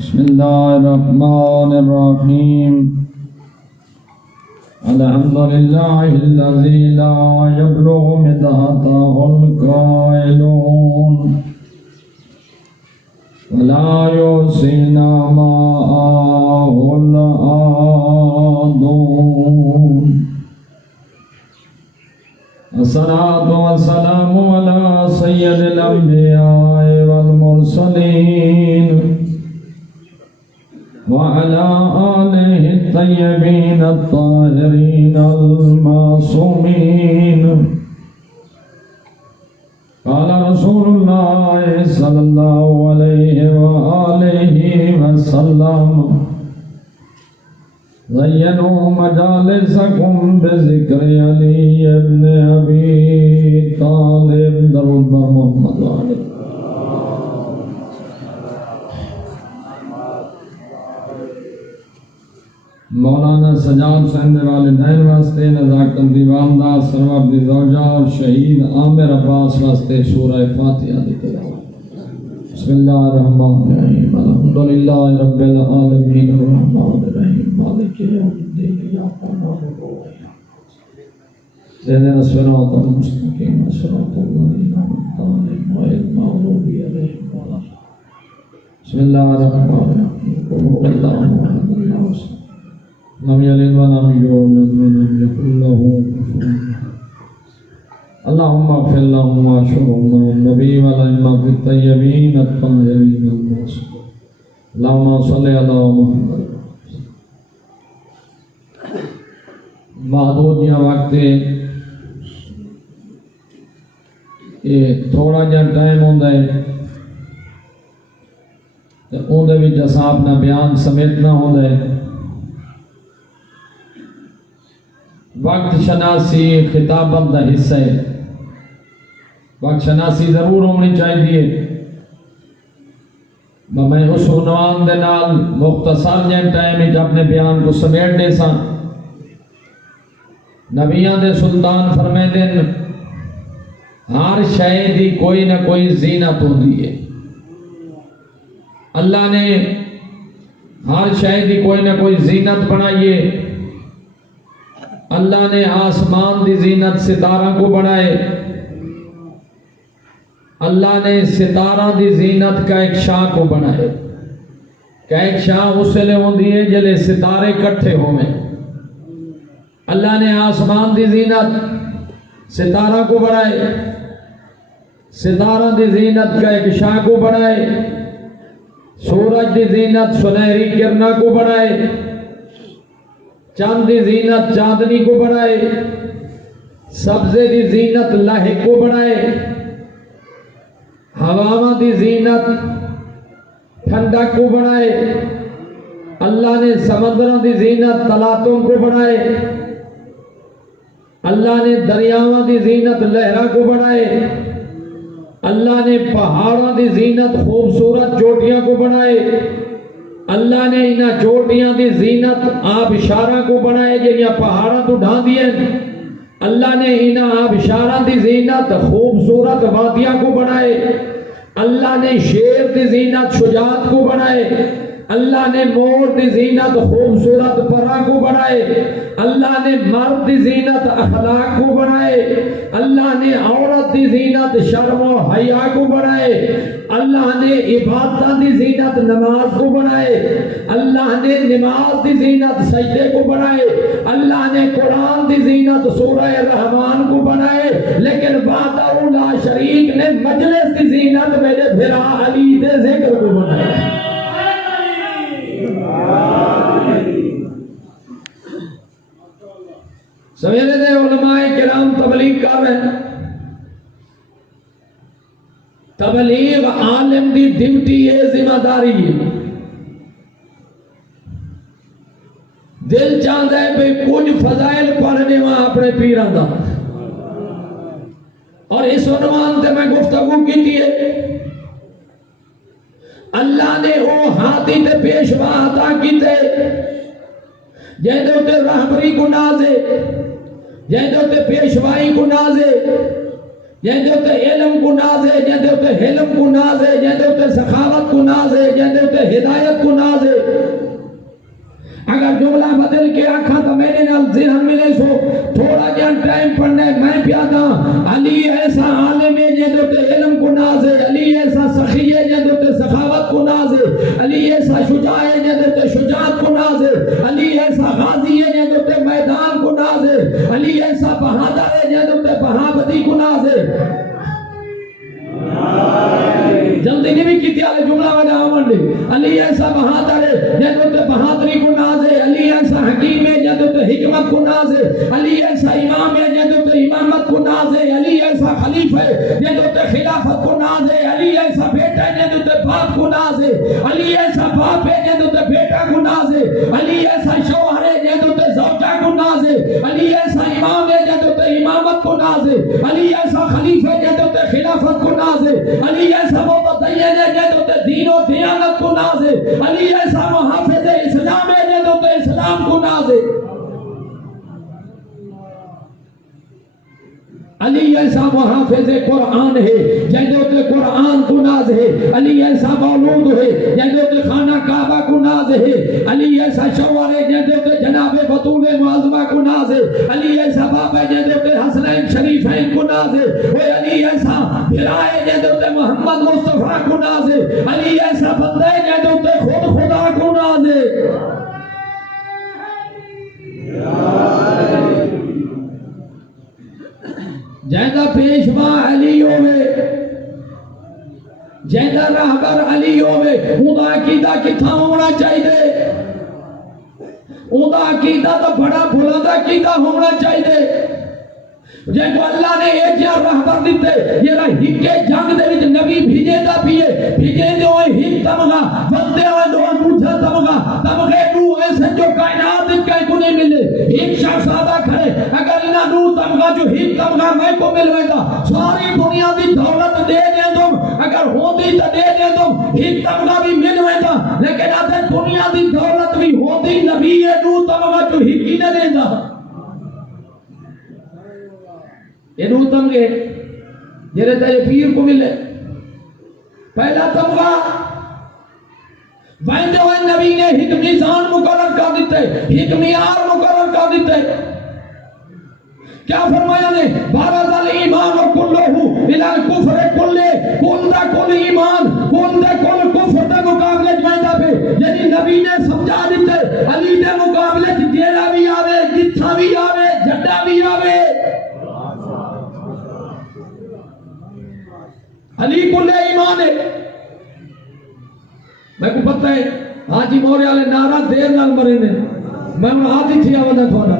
بسم الله الرحمن الرحيم الحمد لله الذي لا يبلغ مدحته القائلون ولا يحصي نعماءه العادون الصلاة والسلام على سيد الأنبياء والمرسلين وعلى آله الطيبين الطاهرين المعصومين. قال رسول الله صلى الله عليه وآله وسلم زينوا مجالسكم بذكر علي بن أبي طالب. درود بر محمد وآله. مولانا سجاد حسین والدین واسطے، نزاکت دیوان دار سرور دی زوجہ اور شہید عامر عباس واسطے سورہ فاتحہ دی تلاوت. بسم اللہ الرحمن الرحیم الحمدللہ رب العالمین الرحمن الرحیم مالک یوم الدین ایاک نعبد و ایاک نستعین اهدنا الصراط المستقیم صراط الذین انعمت علیہم غیر المغضوب علیہم ولا الضالین. بسم اللہ الرحمن الرحیم قل هو اللہ احد اللہ الصمد لم يلد ولم يولد ولم يكن له كفوا احد. اللهم اغفر لهم واشرهم النبي والائمة الطيبين الطاهرين المعصومين. اللهم صل على محمد. محدود یا وقت یہ تھوڑا جہا ٹائم ہوندا ہے تے اون دے وچ اساں اپنا بیان سمیٹنا ہوندا ہے. وقت شناسی خطابت دا حصہ ہے. وقت شناسی ضرور ہونی چاہیے. میں اس عنوان دے نال مختصر جہاں ٹائم وچ اپنے بیان کو سمیٹ دے ساں. نبیاں دے سلطان فرمیندے نے ہر شے دی کوئی نہ کوئی زینت ہوندی ہے. اللہ نے ہر شے دی کوئی نہ کوئی زینت بنائی ہے. اللہ نے آسمان دی زینت ستارہ کو بنائے. اللہ نے ستارہ دی زینت کا ایک شاہ کو بنائے. کہ ایک شاہ اس لئے ہوندی ہے جلے ستارے کٹھے ہوئے. اللہ نے آسمان دی زینت ستارہ کو بنائے. ستارہ دی زینت کا ایک شاہ کو بنائے. سورج دی زینت سنہری کرنا کو بنائے. چاند دی زینت چاندنی کو بنائے. سبزے دی زینت لاہک کو بنائے. ہواواں دی زینت ٹھنڈک کو بنائے. اللہ نے سمندروں دی زینت تلاتوں کو بنائے. اللہ نے دریاواں دی زینت لہرا کو بنائے. اللہ نے پہاڑوں دی زینت خوبصورت چوٹیاں کو بنائے. اللہ نے انہاں چوٹیاں دی زینت آبشارہ کو بنائے جنہاں پہاڑاں تو ڈھان دیئے. اللہ نے انہاں آبشارہ دی زینت خوبصورت وادیاں کو بنائے. اللہ نے شیر دی زینت شجاعت کو بنائے. اللہ نے مور دی زینت خوبصورت پرا کو بنائے. اللہ نے مرد دی زینت اخلاق کو بنائے. اللہ نے عورت دی زینت شرم و حیا کو بنائے. اللہ نے عبادت دی زینت نماز کو بنائے. اللہ نے نماز دی زینت سجدے کو بنائے. اللہ نے قرآن دی زینت سورہ رحمان کو بنائے. لیکن وحدہ لا شریک نے مجلس دی زینت میرے بھرا علی دے ذکر کو بنائے. سویرے دے علماء کرام تبلیغ کر رہے ہیں. تبلیغ عالم دی ڈیوٹی ہے، ذمہ داری ہے. دل چاہتا ہے بھئی کچھ فضائل پڑھنے وہاں اپنے پیران دا. اور اس عنوان تے میں گفتگو کی تھی. اللہ نے وہ ہاتھی تے پیشوا عطا کیتے جہدے تے رہبری کو نازے، جہدے تے پیشوائی کو نازے، جہدے تے علم کو نازے، جہدے تے حلم کو نازے، جہدے تے سخاوت کو نازے، جہدے تے ہدایت کو میرے نال ذہن ملے سو تھوڑا جہاں ٹائم پڑھنا ہے میں پیادا علی ایسا عالم ہے جدو تے علم کو ناز ہے علی ایسا سخی ہے جدو تے سخاوت کو ناز ہے علی ایسا شجاع ہے جدو تے شجاعت کو ناز ہے علی ایسا غازی ہے جدو تے میدان کو ناز ہے علی ایسا بہادر ہے جدو تے بہابدی کو ناز ہے جلدی نہیں بھی کیتی آلے جملہ وجہ آمن لے علی ایسا بہادر ہے جدو تے بہادری کو ناز ہے علی ایسا حکیم ہے جدو تے حکمت کو ناز ہے علی ایسا امام ہے جدو تے امامت کو ناز ہے علی ایسا خلیفہ ہے جدو تے خلافت کو ناز ہے علی ایسا بیٹا ہے جدو تے باپ کو ناز ہے علی ایسا باپ ہے جدو تے بیٹا کو ناز ہے علی ایسا شوہر ہے جدو تے زوجہ کو ناز ہے علی ایسا امام ہے جدو تے امامت کو ناز ہے علی ایسا خلیفہ ہے جدو تے خلافت کو ناز ہے علی ایسا متدین ہے جدو تے دین و دیانت کو ناز ہے علی ایسا محافظ اسلام ہے جدو تے اسلام کو ناز ہے علی ایسا محافظ قرآن ہے جدو تے قرآن کو ناز ہے علی ایسا مولود ہے جدو تے خانہ کعبہ کو ناز ہے علی ایسا شوہر ہے جدو تے جناب بطول معظمہ کو ناز ہے علی ایسا باپ ہے جدو تے حسنین شریفین کو ناز ہے وہ علی ایسا بھرا ہے جدو تے محمد مصطفیٰ کو ناز ہے علی ایسا بندہ ہے جدو تے خود خدا کو ناز ہے جیدہ پیشوا علی ہوئے جیدہ رہبر علی ہوئے اوندا عقیدہ کتھا ہونا چاہیے اوندا عقیدہ تو بڑا بلند عقیدہ ہونا چاہیے جن کو اللہ نے ایک یا رہبر دیتے یہ رہا ہکے جنگ دے وچ نبی بھیجے دا پیے بھیجے دے ہوئے ہک تمغا بندے ہوئے دو مجھا تمغا تمغے نو ایسے جو کائنات کہیں کو نہیں ملے ایک شہزادہ کھڑے اگر انہا نو تمغا جو ہک تمغا میں کو ملوے دا ساری دنیا دی دولت دے دیں تم اگر ہوندی تا دے دیں تم ہک تمغا بھی ملوے دا لیکن آتے دنیا دی دولت بھی ہوندی نبی نو تمغا جو ہک ہی نہ دے دا یہ نو تمغے جرے تیرے پیر کو ملے پہلا تمغہ وائندے ہوئے نبی نے ایک میزان مقرر کر دیتے ایک معیار مقرر کر دیتے کیا فرمایا نے بارد الایمان کلہو الى الکفر کلے کل دا کل ایمان کل دا کل کفر دے مقابلے جوائندہ پہ یعنی نبی نے سمجھا دیتے علی دے مقابلے جیڑا بھی آوے جتھا بھی آوے جڈا بھی آوے علی کل ایمان ہے میں کو پتہ ہے حاجی موری والے نعرہ دیر نال مرے نے میں ان آدھی تھی آوازہ تھوڑا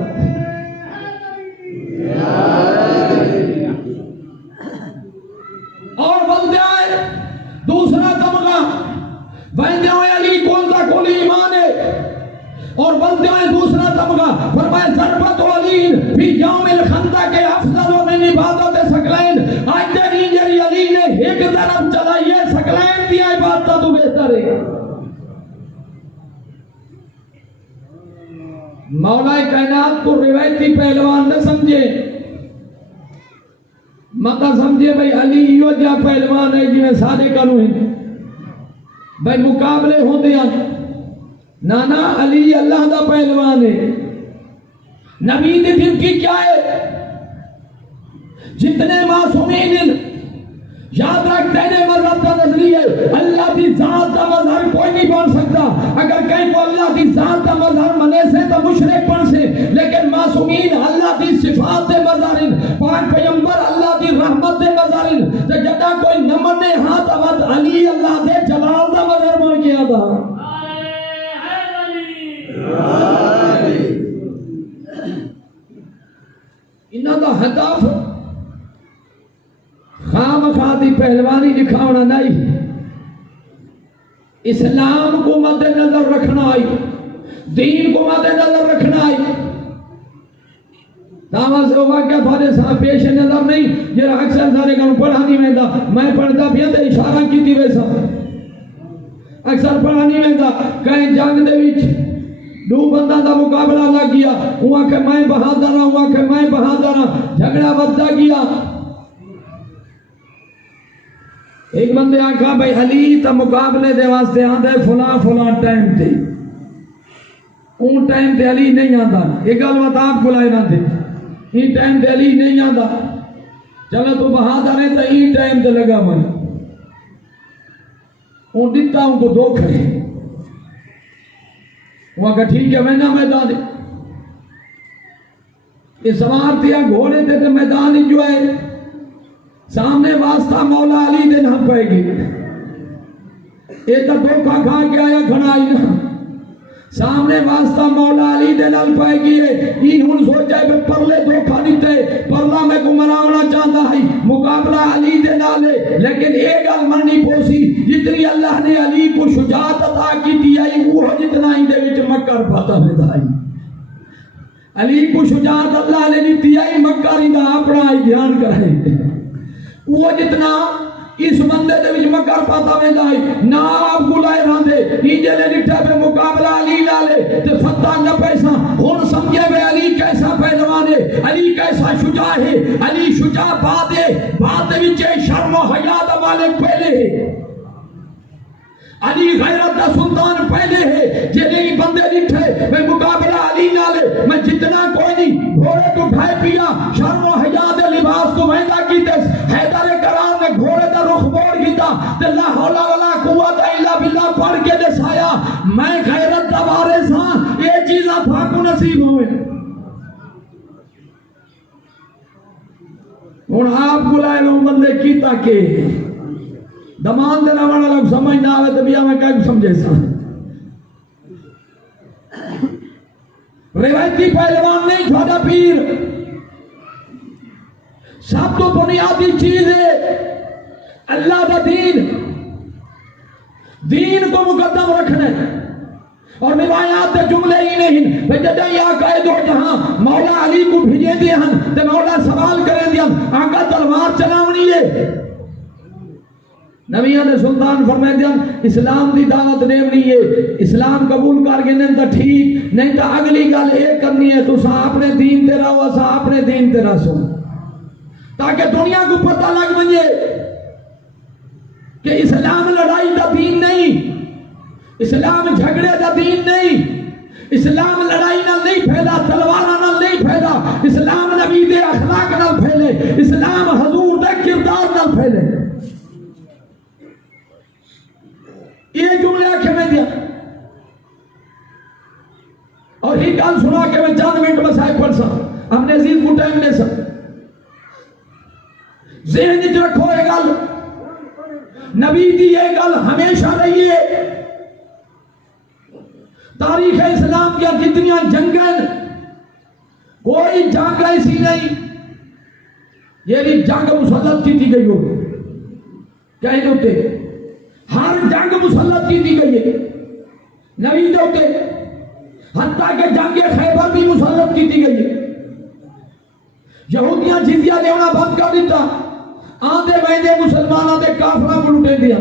اور بلدے آئے دوسرا تمغہ ویندے ہوئے علی کل دا کل ایمان ہے اور بلدے آئے دوسرا تمغہ فرمائے ضربت علین فی یوم الخندق کے افضل من عبادت سکلین آج دینی جری علی نے ایک طرف چلائیے سکلین دیا عبادت تو بہتر ہے مولا کائنات کو روایتی پہلوان نہ سمجھے مطلب سمجھے بھئی علی یہ جا پہلوان ہے جی میں سادے کروں ہیں بھئی مقابلے ہوں دیا نانا علی اللہ دا پہلوان ہے نبی دی دن کی کیا ہے جتنے معصومین یاد رکھ تیرے مذہب کا نظریہ اللہ کی ذات کا مظہر کوئی نہیں بن سکتا اگر کہیں کو اللہ کی ذات کا مظہر منے سے تو مشرک بن سے لیکن معصومین اللہ کی صفات دے مظہر پاک پیغمبر اللہ کی رحمت دے مظہر تو جدا کوئی نمنے ہاتھ آباد علی اللہ دے جلال دا مظہر بن گیا تھا انہاں دا ہدف خام خاطی پہلوانی دکھاونا نہیں اسلام کو مد نظر رکھنا آئی دین کو مد نظر رکھنا آئی دعویٰ سے واقعہ تھوڑے ساتھ پیش نظر نہیں جرا اکثر سارے گھر پڑھا نہیں ویندہ میں پڑھتا بھی ہوں اشارہ کی تھی ویسا اکثر پڑھا نہیں ویندہ کہیں جنگ دے وچ دو بندہ دا مقابلہ لگ گیا ہوا کہ میں بہادر ہوں ہوا کہ میں بہادر ہوں جھگڑا بدتا گیا ایک بندے آنکھا بھئی علی تا مقابلے دے واسطے آن دے فلاں ٹائم تے اون ٹائم تے علی نہیں آندا، یہ گل بات آپ کو لائے نہ دے، این ٹائم تے علی نہیں آندا، چلو تو بہادر ہے تو این ٹائم تے لگا من اون دیتا ان کو دو کھڑے، وہ کہا ٹھیک ہے میں نہ میدان دے یہ سوار تیا گھوڑے تے میدان ہی جو ہے سامنے واسطہ مولا علی دے نہ پائے گی، یہ تو دھوکا کھا کے آیا کھڑا ہی نہ سامنے واسطہ مولا علی دے نال پائے گی یہ ہن سوچا ہے پرلے دھوکا دیتے پرلا میں کو مناونا چاہتا ہے مقابلہ علی دے نالے، لیکن ایک گل مننی پوسی جتنی اللہ نے علی کو شجاعت عطا کی دی آئی وہ جتنا ہی دے وچ مکر پاتا ہے دائی علی کو شجاعت اللہ نے دی آئی مکر ہی دا اپنا ہی دھیان کرے وہ جتنا اس بندے دے وچ مکر پاتا ویندا ہے نہ آپ گلائے راندے یہ جے لٹھا پہ مقابلہ علی نالے تے فتح نہ پیسا ہن سمجھے وے علی کیسا پہلوان ہے، علی کیسا شجاع ہے، علی شجاع بات ہے، بات وچ شرم و حیا دا مالک پہلے ہے، علی غیرت دا سلطان پہلے ہے، جے نہیں بندے لٹھے میں مقابلہ علی نالے میں جتنا کوئی نہیں گھوڑے تو اٹھائے پیا شرم و حیا دے لباس تو ویندا کیتے حیدر کرام نے گھوڑے دا رخ موڑ کیتا تے لا حول ولا قوت الا باللہ پڑھ کے دسایا میں غیرت دا وارث ہاں یہ چیزاں تھاکو نصیب ہوئے ہن آپ بلائے لو بندے کیتا کہ دمان دے راوڑا لوگ سمجھ نہ آوے تو بیا میں کیا سمجھے سا روایتی پہلوان نہیں تھوڑا پیر سب تو بنیادی چیز ہے اللہ کا دین، دین کو مقدم رکھنا اور روایات کے جملے ہی نہیں جدہ یا قائد ہو جہاں مولا علی کو بھیجے دے ہن تے مولا سوال کرے دے ہن آقا تلوار چلاونی ہے نبیان سلطان فرمائے دیا اسلام دی دعوت دیونی ہے اسلام قبول کر کے نہیں تو ٹھیک نہیں تو اگلی گل یہ کرنی ہے تو اپنے دین تے رہو اسا اپنے دین تے رسو تاکہ دنیا کو پتہ لگ بنجے کہ اسلام لڑائی دا دین نہیں، اسلام جھگڑے دا دین نہیں، اسلام لڑائی نہ نہیں پھیلا، تلوارہ نہ نہیں پھیلا، اسلام نبی دے اخلاق نہ پھیلے، اسلام حضور دے کردار نہ پھیلے یہ جملے آکھے میں دیا اور ہی گل سنا کے میں چند منٹ مسائل پڑھ سکتا ہم نے عزیز کو ٹائم دے سکتا ذہن وچ رکھو یہ گل نبی دی یہ گل ہمیشہ رہی ہے تاریخ اسلام کی جتنی جنگیں کوئی جنگ ایسی نہیں یہ بھی جنگ مسلط کی دی گئی ہو کہیں ہوتے ہر جنگ مسلط کی دی گئی ہے نبی دوتے حتیٰ کہ جنگ خیبر بھی مسلط کی دی گئی ہے یہودیاں جزیہ لیونا بند کر دیتا آندے ویندے مسلمانہ دے کافرہ کو لٹے دیا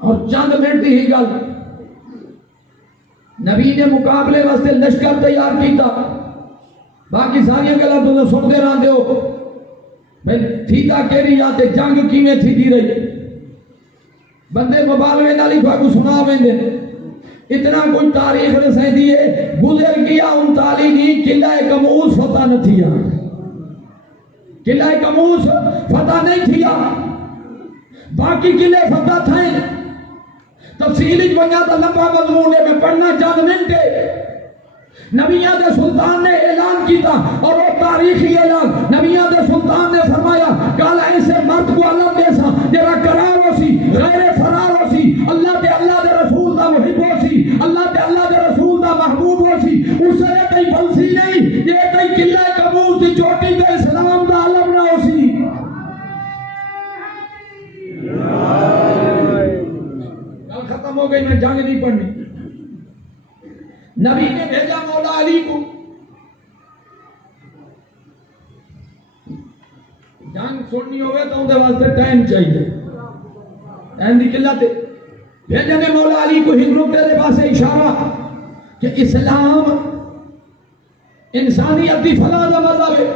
اور چند منٹ ہی گل نبی نے مقابلے واسطے لشکر تیار کیتا باقی ساری گلاں تو سنتے رہندے ہو بھئی تھیتا کیری آتے جنگ کیویں تھی دی رہی بندے مبالغے نالی کو سنا ویندے اتنا کوئی تاریخ رسے دیئے گزر گیا 39 قلعہ کموس فتح نہ تھیا قلعہ کموس فتح نہیں تھیا باقی قلعے فتح تھے تفصیلی بنیا تا لمبا مضمون ہے میں پڑھنا چاند منٹے نبیان دے سلطان نے اعلان کیتا اور وہ تاریخی اعلان نبیان دے سلطان نے فرمایا کالا ایسے مرد کو علم دیسا جرا قرار ہو سی غیر فرار ہو سی اللہ دے رسول دا محب ہو سی اللہ دے رسول دا محبوب ہو سی اسے یہ تی بلسی نہیں یہ تی قلعہ کموس دی چوٹی دے اسلام دا علم نہ ہو سی کل ختم ہو گئی میں جنگ نہیں پڑھنی نبی نے بھیجا مولا علی کو جنگ سننی ہوئے تو اندھے واسطے ٹائم چاہیے ٹائم دی قلت ہے بھیجا نے مولا علی کو حکمت دے پاس اشارہ کہ اسلام انسانیت دی فلاں دا مذہب ہے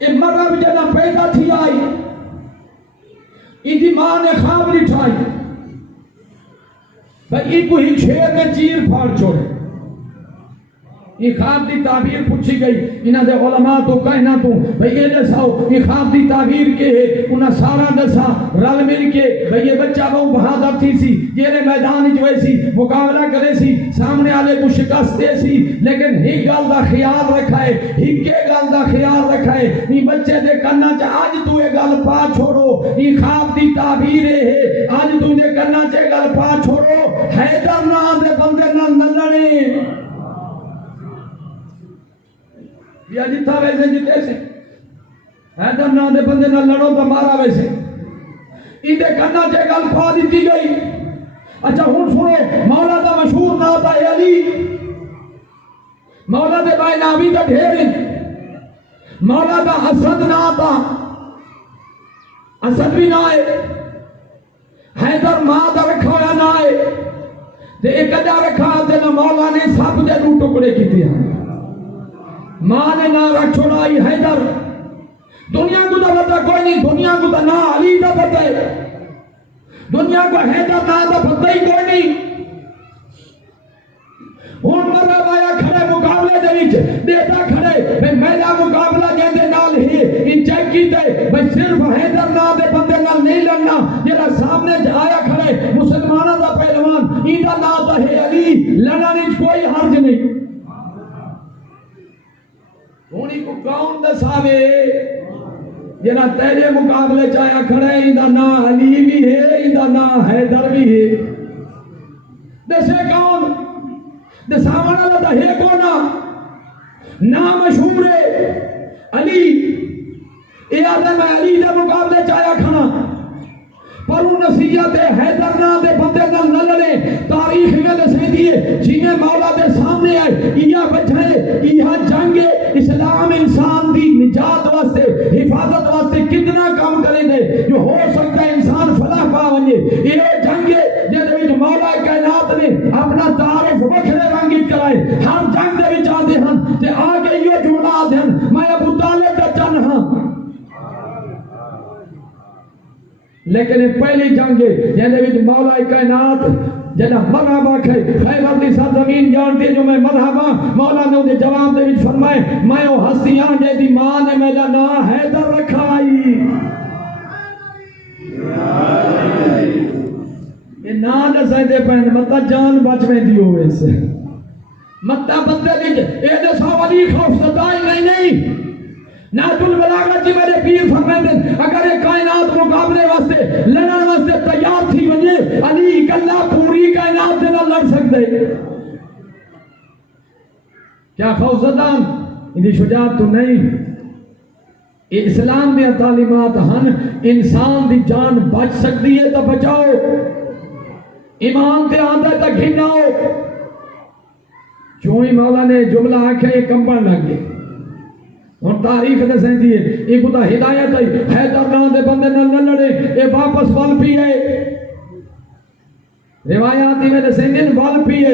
یہ مذہب جنہ پیدا تھی آئی ان دی ماں نے خواب لٹھائی بھئی کو ہی شیر نے چیر پھاڑ چھوڑے. یہ خواب دی تعبیر پوچھی گئی انہاں دے علماء تو کہنا تو بھئی یہ دساؤ یہ خواب دی تعبیر کے ہے. انہاں سارا دسا رل مل کے بھئی یہ بچہ بہت بہادر تھی سی یہ میدان جو ایسی مقابلہ کرے سی سامنے والے کو شکست دے سی لیکن ہی گل دا خیال رکھا ہے ہی کے گل دا خیال رکھا ہے. یہ بچے دے کرنا چاہ آج تو یہ گل پا چھوڑو یہ خواب دی تعبیر ہے آج تو نے کرنا چاہ گل پا چھوڑو. حیدر نام دے بندے نہ لڑے یا جتا ویسے جتے سے حیدر نام دے بندے نہ لڑو تو مارا ویسے ایدے کرنا چاہے گل پا دیتی گئی. اچھا ہون سنو مولا دا مشہور نا تا ہے علی مولا دے بھائی نامی دا ڈھیر مولا دا اسد نا تا اسد بھی نہ ہے حیدر ماں دا رکھا ہویا نہ ہے تے ایک اجا رکھا تے نہ مولا نے سب دے دو ٹکڑے کی دیا ماں نے نہ رکھ چھوڑائی حیدر. دنیا کو تو پتہ کوئی نہیں دنیا کو تو نہ علی دا پتہ ہے دنیا کو حیدر نہ دا پتہ ہی کوئی نہیں. ہون مرد آیا کھڑے مقابلے دے وچ دیتا کھڑے بھئی میرا مقابلہ جیندے نال ہی ان چیک کیتے بھئی صرف حیدر نہ دے بندے نال نہیں لڑنا جڑا سامنے آیا کھڑے مسلمانوں دا پہلوان ایندا نام تا ہے علی لڑنا وچ کوئی حرج نہیں. ہونی کو کون دساوے جنا تیرے مقابلے چایا کھڑے ایندہ نا علی بھی ہے ایندہ نا حیدر بھی ہے دسے کون دساوان اللہ دا ہے کونا نا مشہور ہے علی اے آدھے میں علی دے مقابلے چایا کھڑا پر ان نصیحت حیدر نا دے بندے نہ لڑے تاریخ میں دسے دیئے جنہیں مولا دے سامنے آئے یہ بچھائے یہ جنگے اسلام انسان دی نجات واسطے حفاظت واسطے کتنا کام کرے دے جو ہو سکتا ہے انسان فلاح پا ونجے یہ جنگے جیسے بھی مولا کائنات نے اپنا تعارف وکھرے رنگیت کرائے ہر جنگ دے بھی چاہتے ہیں کہ آگے یہ جملہ آتے ہیں میں ابو طالب دا چن ہاں لیکن پہلی جنگ جیسے بھی مولا کائنات جنہ مرحبا کھے خیبر دی سرزمین جانتے جو میں مرحبا مولا نے انہیں جواب دے وچ فرمائے میں او ہستیاں جے دی ماں نے میرا نا حیدر رکھائی یہ نا دسائے دے پہن مطا جان بچ میں دی ہوئے سے مطا بندے دی اے دے سو علی خوف صدائی نہیں ناظر البلاغت جی میرے پیر فرمائیں اگر ایک کائنات مقابلے واسطے لڑن واسطے تیار تھی ونجے علی اکلا پوری کائنات دے نہ لڑ سکتے کیا خوفزدان انہی شجاعت تو نہیں اسلام میں تعلیمات ہن انسان دی جان بچ سکتی ہے تو بچاؤ ایمان تے آندہ تک گھناؤ چونہی مولا نے جملہ آکھے یہ کمبر لگ گئے اور تاریخ نے سہیں دیئے ایک ہوتا ہدایت ہے حیدر نام دے بندے نہ لڑے اے واپس وال پیئے روایاتی میں سہیں دن وال پیئے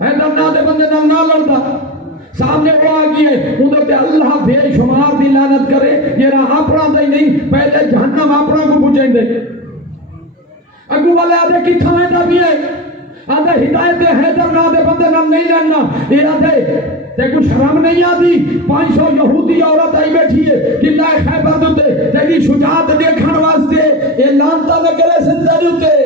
حیدر نام دے بندے نہ لڑتا سامنے وہ آگئی ہے انہوں تے اللہ بے شمار دی لعنت کرے یہ رہا اپنا دے نہیں پہلے جہنم اپنا کو پوچھیں دے اگو والے آدھے کی تھائیں دا بھی ہے آدھے ہدایت حیدر نام دے بندے نہیں لڑنا یہ آدھے تے کچھ شرم نہیں آتی 500 یہودی عورت آئی بیٹھی ہے قلعہ خیبر دوتے تیری شجاعت دیکھن واسطے یہ لانتا نہ کرے سنزہ دوتے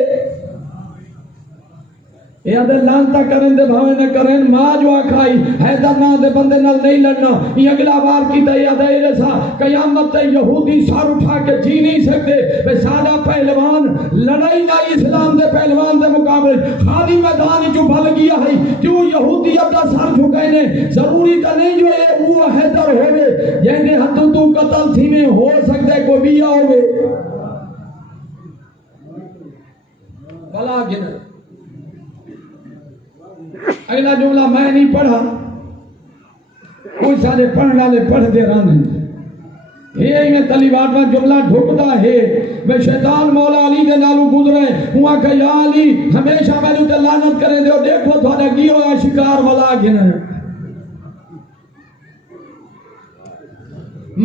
یہ آدھے لانتا کریں دے بھاوے نہ کریں ماں جو آکھائی حیدر نام دے بندے نال نہیں لڑنا یہ اگلا بار کی تے یاد ہے ایسا قیامت تے یہودی سار اٹھا کے جی نہیں سکتے بے سادہ پہلوان لڑائی نہ اسلام دے پہلوان دے مقابلے خالی میدان جو بھل گیا ہے کیوں یہودی اپنا سر جھکائے نے ضروری تا نہیں جو ہے وہ حیدر ہوئے جہنے حد تو قتل تھی میں ہو سکتے کو بھی آوے بلا گنا اگلا جملہ میں نہیں پڑھا کوئی سارے پڑھنے والے پڑھ دے رہا نہیں یہ میں طلیبات میں جملہ ڈھکتا ہے میں شیطان مولا علی دے نالو گزرے ہوا کہ یا علی ہمیشہ میں جو تے لعنت کریں دے دیکھو تھوڑا کی ہویا شکار والا گنا ہے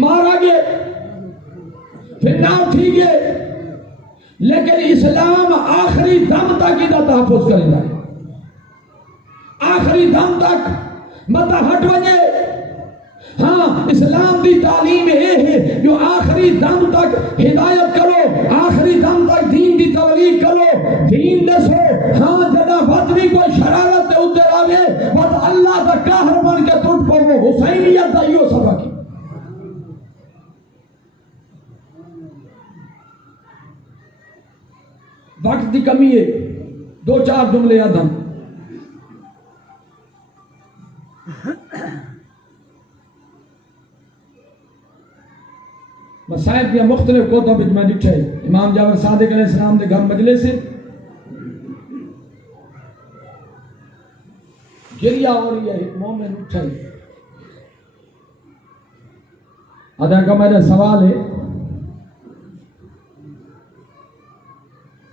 مارا گے پھر نہ اٹھی گے لیکن اسلام آخری دم تک ادھا تحفظ کریں گا، آخری دم تک مت ہٹ وجے۔ ہاں اسلام دی تعلیم یہ ہے جو آخری دم تک ہدایت کرو، آخری دم تک دین دی تبلیغ کرو، دین دسو۔ ہاں جدا بدری کوئی شرارت تے اتر آوے بس اللہ دا قہر بن کے ٹوٹ پو، حسینیت دا یہ سبق ہے۔ وقت دی کمی ہے، دو چار جملے یاد ہم مسائل کی مختلف کتب میں ڈٹھے۔ امام جعفر صادق علیہ السلام دے گھر مجلس سے گریا ہو رہی ہے، ایک مومن اٹھے ادا کا میرا سوال ہے،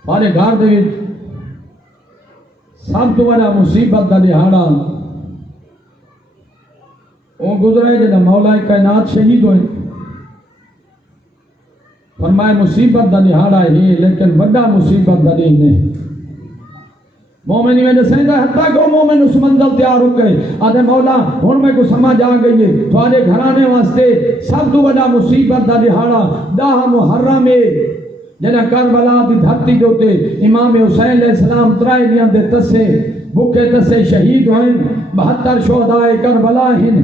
ہمارے گھر دے سب تو بڑا مصیبت دا دہاڑا وہ گزرے جدا مولا کائنات شہید ہوئے۔ فرمائے مصیبت دا دہاڑا ہے لیکن بڑا مصیبت دا دن ہے۔ مومنی میں جسے دا حتیٰ کہ مومن اس منزل تیار ہو گئے آدھے مولا ہون میں کو سمجھ آ گئی ہے تھوڑے گھرانے واسطے سب تو بڑا مصیبت دا دہاڑا 10 محرم ہے جنہ کربلا دی دھرتی کے ہوتے امام حسین علیہ السلام ترائے دیاں دے تسے بھوکے تسے شہید ہوئیں، 72 شہدائے کربلا ہیں،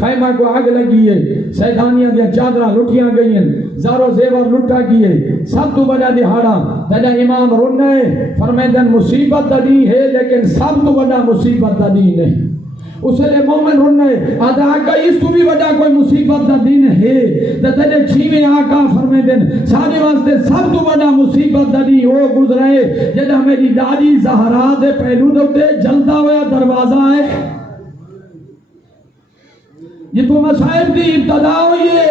خیمہ کو آگ لگی ہے، سیدانیاں دیا چادرہ لٹیاں گئی ہیں، زارو زیور لٹا کیے، سب تو بڑا دہاڑا تجا امام رنے فرمائے دن مصیبت دا دی ہے لیکن سب تو بڑا مصیبت دا دی نہیں۔ اس لئے مومن رنے آدھا آقا اس تو بھی بڑا کوئی مصیبت دا دین ہے تجا چھیویں آقا فرمائے دن سانے واسطے سب تو بڑا مصیبت دا دی ہو گزرے جدہ میری دادی زہرا دے پہلو دوتے جلتا ہویا دروازہ ہے۔ یہ تو مسائل کی ابتدا ہوئی ہے۔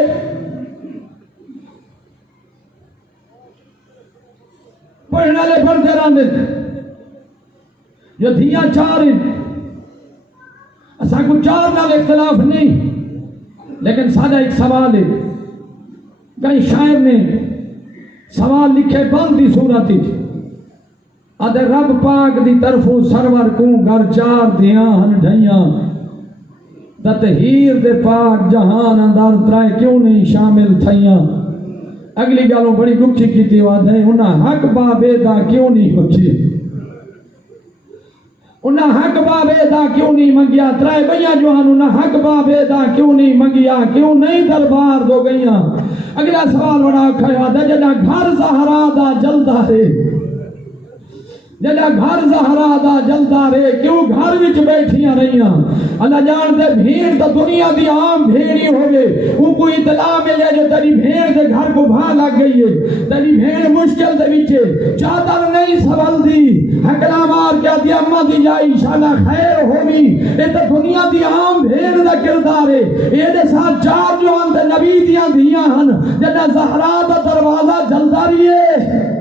پڑھنا لے پڑھتے رہنے جو دھیاں 4 ہیں اساں کو 4 نال اختلاف نہیں لیکن سادہ ایک سوال ہے۔ کئی شاعر نے سوال لکھے بند دی صورت ہی آدھے رب پاک دی طرفوں سرور کو گھر 4 دھیاں ہن ڈھائیاں تطہیر دے پاک جہان اندر ترائے کیوں نہیں شامل تھائیاں۔ اگلی گالوں بڑی گکھی کی تیواد ہے انہاں حق بابے دا کیوں نہیں بچے، انہاں حق بابے دا کیوں نہیں منگیا، ترائے بھئیاں جو ہن انہاں حق بابے دا کیوں نہیں منگیا، کیوں نہیں دربار دو گئیاں۔ اگلا سوال بڑا کھڑا دا جنا گھر زہرا دا جلدہ ہے، جنا گھر زہرا دا جلدہ رہے کیوں گھر وچ بیٹھیاں رہیاں۔ اللہ جان دے بھیڑ تا دنیا دی عام بھیڑی ہوگے وہ کوئی اطلاع ملے جو تیری بھیڑ دے گھر کو بھا لگ گئی ہے، تیری بھیڑ مشکل دے وچے چادر نہیں سوال دی، حکلا مار کیا دی اممہ دی جائی انشاءاللہ خیر ہوگی۔ یہ تا دنیا دی عام بھیڑ دا کردار ہے، یہ دے ساتھ 4 جو ہن دے نبی دیاں دیاں ہن جنا زہرا دا دروازہ جلدہ رہی ہے۔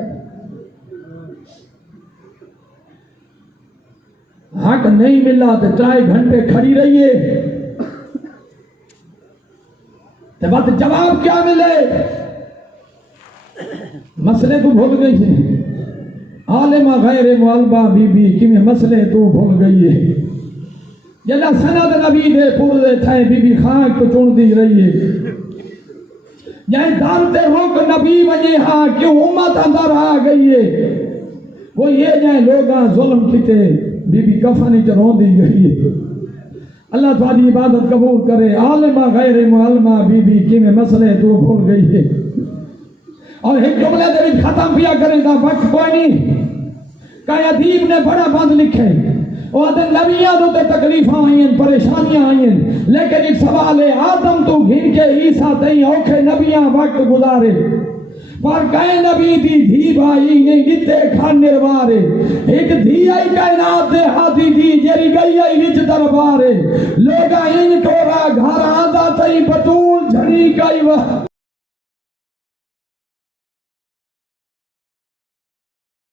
حق نہیں ملا تو 3 گھنٹے کھڑی رہیے تو بات جواب کیا ملے؟ مسئلے تو بھول گئی ہیں، عالمہ غیر معلمہ بی بی کیوں مسئلے تو بھول گئی ہے۔ جلا سند نبی دے پورے تھے بی بی خاک تو چون دی رہی ہے، یہاں دارتے روک نبی وجہ ہاں کیوں امت اندر آ گئی ہے۔ وہ یہ جائیں لوگاں ظلم کیتے بی بی کفنی چرون دی گئی ہے۔ اللہ تعالی عبادت قبول کرے۔ عالمہ غیر معلمہ بی بی کیوں مسئلے تو بھول گئی ہے۔ اور ایک جملے دے بھی ختم پیا کریں گا وقت کوئی نہیں۔ کئی ادیب نے بڑا بند لکھے اور دن نبیاں دو تے تکلیفاں آئیں پریشانیاں آئیں لیکن ایک سوال ہے آدم تو گھن کے عیسیٰ تئیں اوکھے نبیاں وقت گزارے پر کئی نبی دی دھی بھائی نہیں گتے کھان نروارے ایک دھی آئی کائنات دے ہاتھی دی جری گئی آئی وچ دربارے لوگا ان ٹورا گھر آدھا تئیں بطول جھڑی گئی وقت